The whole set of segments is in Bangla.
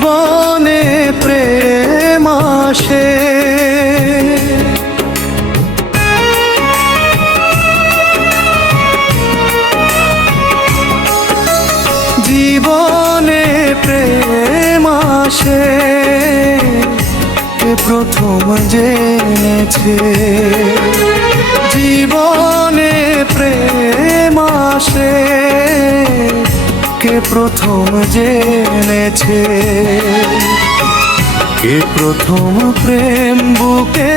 জীবনে প্রেম আসে, জীবনে প্রেম আসে, কে প্রথম জেনেছে। জীবনে প্রেম আসে, কে প্রথম জেনেছে। কে প্রথম প্রেম বুকে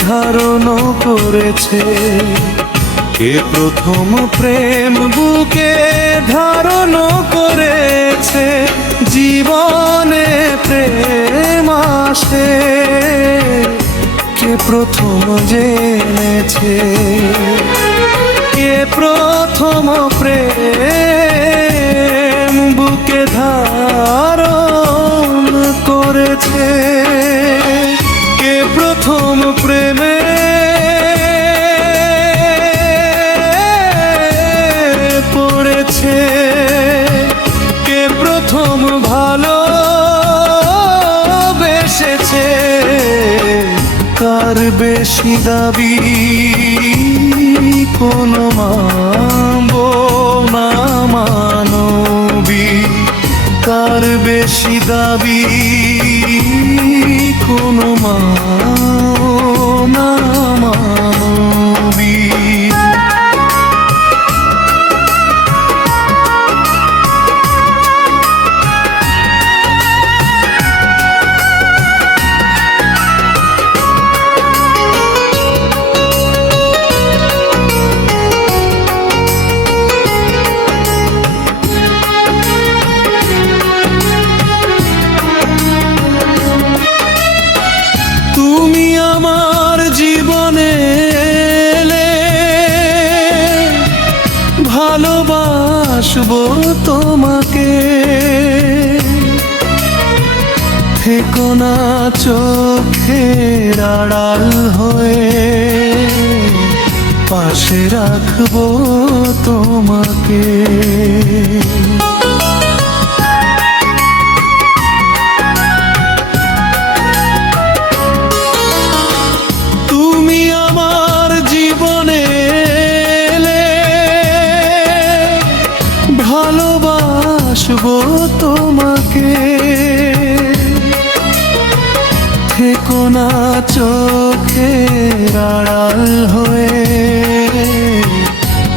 ধারণ করেছে, কে প্রথম প্রেম বুকে ধারণ করেছে। জীবনে প্রেম আসে, কে প্রথম জেনেছে। কে প্রথম প্রেম বুকে ধারণ করেছে। কে প্রথম প্রেমে পড়েছে। কে প্রথম ভালোবেসেছে। কার বেশি দাবি কোনো মানবো না মানবী। কার বেশি দাবি কোনো মানবো না মানবী। তুমি আমার জীবনে এলে, ভালোবাসবো তোমাকে। থেকো না চোখের আড়াল হয়ে, পাশে রাখবো তোমাকে। ভালোবাসবো তোমাকে। থেকো না চোখের আড়াল হয়ে,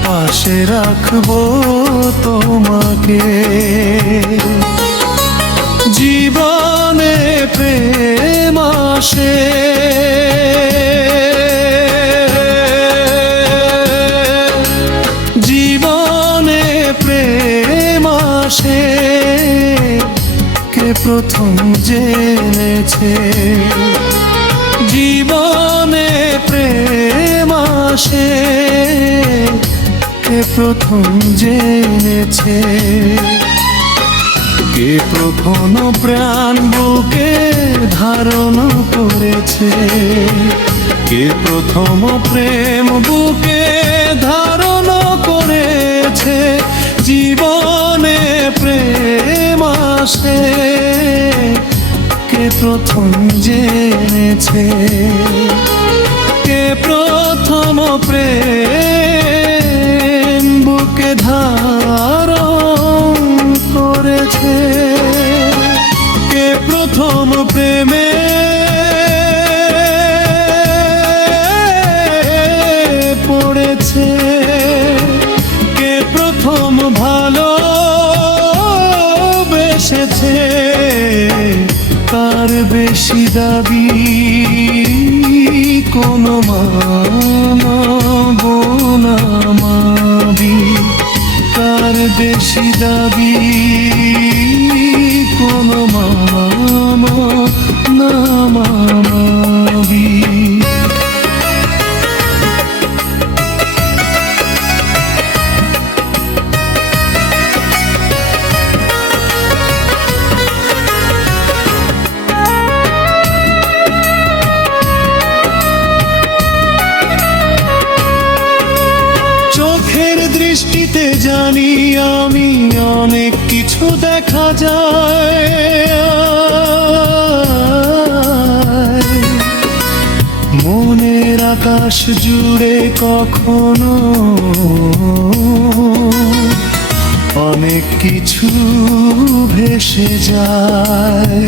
পাশে রাখবো তোমাকে। জীবনে প্রেম আসে, জীবনে প্রেম আসে, কে প্রথম জেনেছে। জীবনে প্রেম আসে, কে প্রথম জেনেছে। কে প্রথম প্রাণ বুকে ধারণ করেছে। কে প্রথম প্রেম বুকে ধারণ করেছে। জীবনে প্রেম আসে, কে প্রথম জেনেছে। কে প্রথম প্রেম বুকে ধারণ করেছে। কে প্রথম প্রেমে পড়েছে। কে প্রথম ভালোবেসেছে। কার বেশি দাবি কোনো মানবো না মানবী। কার বেশি দাবি কোনো মানবো না মানবী। দৃষ্টিতে জানি আমি অনেক কিছু দেখা যায়, মনের আকাশ জুড়ে কখনো অনেক কিছু ভেসে যায়।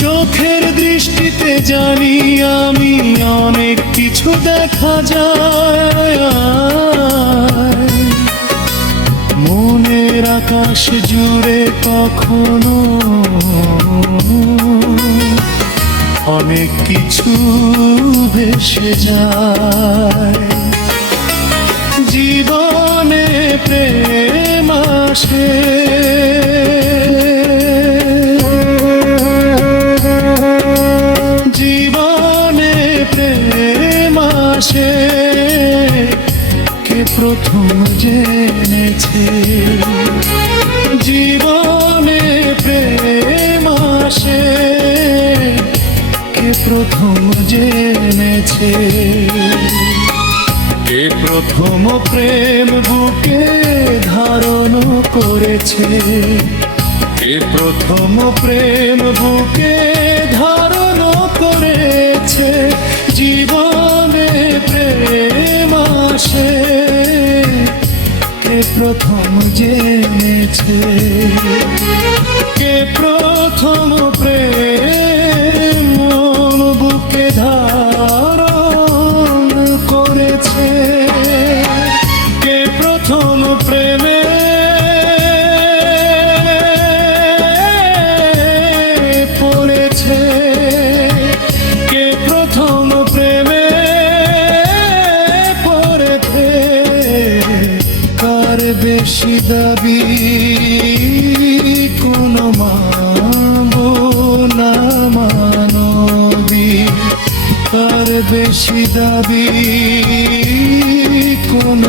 চোখের দৃষ্টিতে জানি আমি অনেক কিছু দেখা যায়, মনের আকাশ জুড়ে কখনো অনেক কিছু ভেসে যায়। জীবনে প্রেম আসে, জীবনে প্রেম আসে, কে প্রথম জেনেছে। জীবনে প্রেম আসে, কে প্রথম জেনেছে। কে প্রথম প্রেম বুকে ধারণ করেছে, কে প্রথম প্রেম বুকে ধারণ করেছে। জীবনে প্রেম আসে, কে প্রথম জেনেছে। কে প্রথম প্রেম বুকে ধারণ করেছে, কে প্রথম প্রেমে পড়েছে, কে প্রথম প্রেমে পড়েছে। কার বেশি দাবি কোন মানবো না মানবী, কার বেশি দাবি কোন